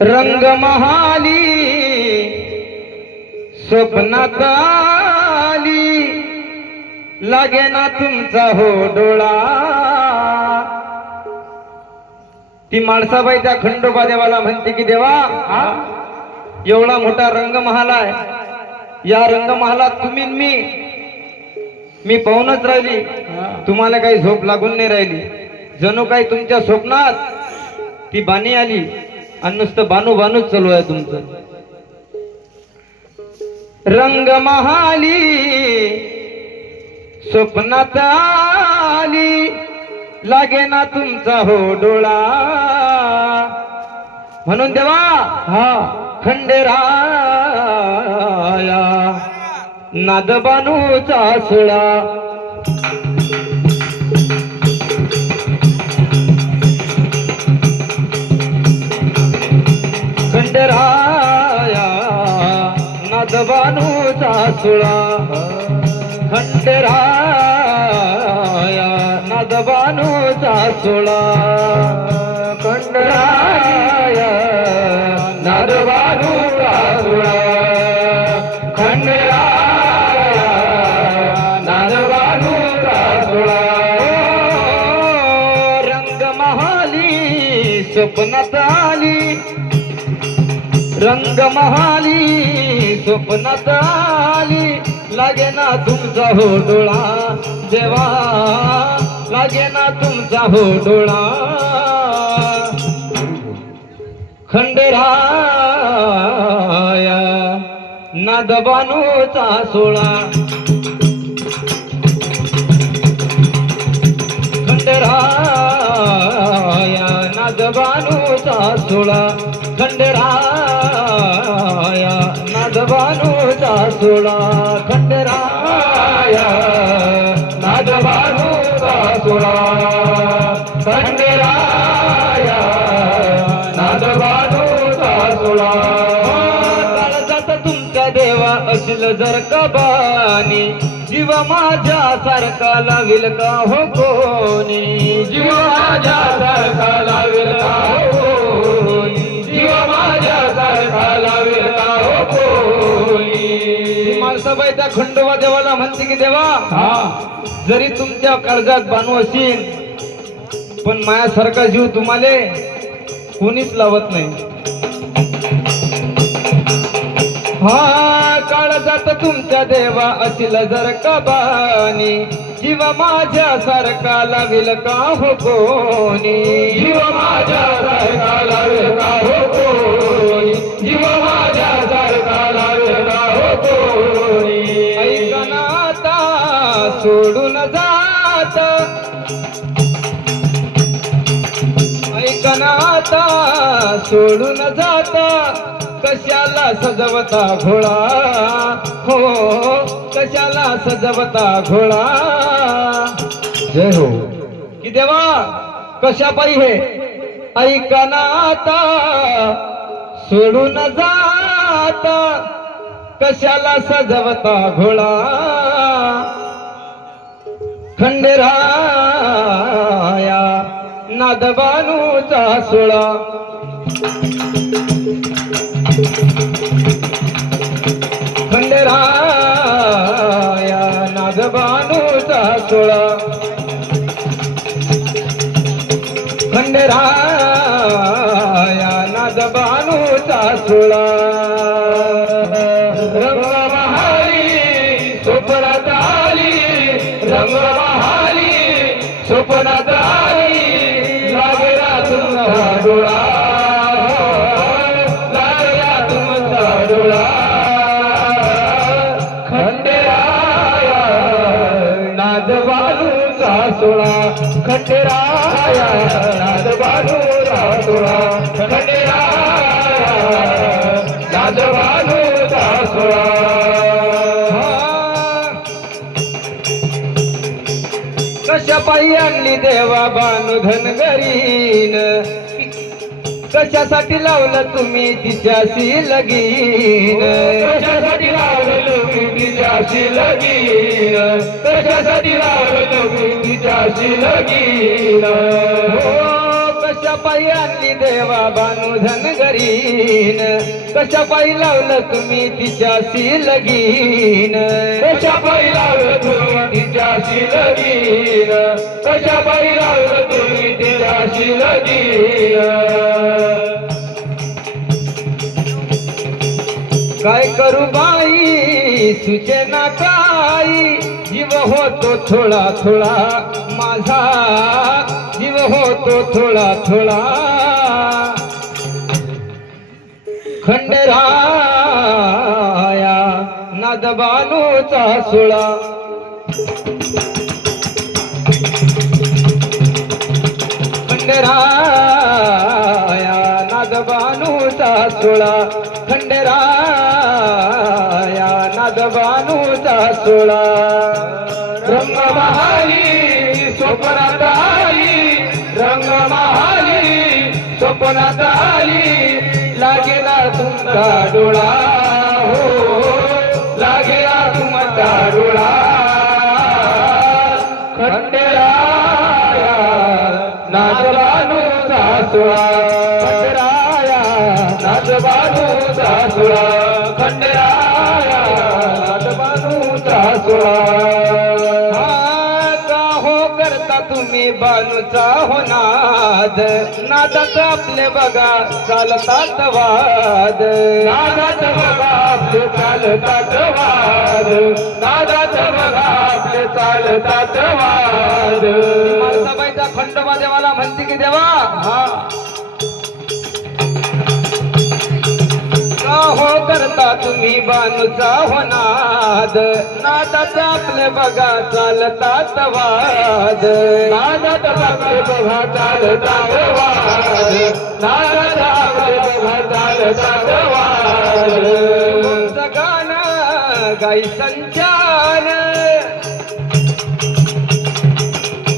रंग महाली स्वप्नात आली लागे ना तुमचा हो डोळा. ती माणसाबाई त्या खंडोबा देवाला म्हणते की देवा एवढा मोठा रंगमहाल आहे. या रंगमहालात तुम्ही मी. मी पाहूनच राहिली. तुम्हाला काही झोप लागून नाही राहिली. जणू काही तुमच्या स्वप्नात ती बाणी आली आणि नुसतं बानू बानूच चालू आहे तुमचं. रंग महाली स्वप्नात आली लागे ना तुमचा हो डोळा. म्हणून देवा हा खंडेराया नाद बानूचा सुळा नादबानूचा सुळा. खंडराया नादबानूचा सुळा. खंडराया नादबानूचा सुळा. खंडराया नादबानूचा सुळा. रंग महाली स्वप्नात आली. रंग महाली स्वप्नात आली लागे ना तुमचा हो डोळा. देवा लागे ना तुमचा हो डोळा. खंडराया नादबानूचा सोळा. खंडराया नादबानूचा सोळा. खंडराया नादबानूचा सोळा खंडराया. नादबानूचा सोळा खंडराया. नादबानूचा सोळा काळजात तुमचा देवा असेल जर का बानी जीव माझ्या सारखा लागेल का हो कोणी? जीव माझ्या माणसाबाई त्या खंडोबा देवाला म्हणते की देवा हा. जरी तुमच्या कर्जात बानू असेल पण मायासारखा जीव तुम्हाला कोणीच लावत नाही. हा काळ जात तुमच्या देवा असील जर का बानी जीव माझ्या सारखा लावील का हो कोणी? जीव माझ्या सारखा लावील का हो कोणी? जीव माझ्या सोडून जात. ऐकना आता सोडून जाता. कशाला सजवता घोळा हो कशाला सजवता घोळा जय हो. कि देवा कशा पायी हे ऐकना आता सोडून जाता. कशाला सजवता घोळा खंडराया नादबानूचा सोळा. खंडराया नादबानूचा सोळा. खंडराया नादबानूचा सोळा. खंडेराया नादबानूचा सोळा खंडेराया कशा पायी आणली देवा बानू धनगरीन कशासाठी लावलं तुम्ही तिच्याशी लगीन? कशासाठी लावलं तुम्ही तिच्याशी लगीन? कशासाठी लावलं तुम्ही तिच्याशी लगीन? हो कशा पायी आणली देवा बानू धनगरीन कशा पायी लावलं तुम्ही तिच्याशी लगीन? कशा पायी लावलं तुम्ही तिच्याशी लगीन? कशा पायी लावलं तुम्ही तिच्याशी लगीन? काय करू बाई? सुचेना काही जीव होतो थोडा थोडा माझा. जीव होतो थोडा थोडा. खंडराया नादबानूचा सुळा. खंडराया नादबानूचा सुळा. खंडराया नादबानूचा सोळा रंगमहाली स्वप्नात आली रंगमहाली स्वप्नात आली लागेला तुमचा डोळा हो लागेला तुमचा डोळा। खंडेराया नाचबानूचा सोळा खंडेराया नाचबानूचा सोळा खंडेराया सोळा हा करता तुम्ही बानूचा हो नाद. नादात आपले बघा चालतात वाद. नादात बघा आपले चालतात वाद. नादात बघा आपले चालतात वाद. खंडोबा देवाला म्हणते की देवा हा. करता तुम्ही बानूचा होनाद नादाचा आपले बघा चालतात वाद. नादाचा आपले बघा चालतात वाद. नादाचा आपले बघा चालतात वाद. गाणं गाई संख्या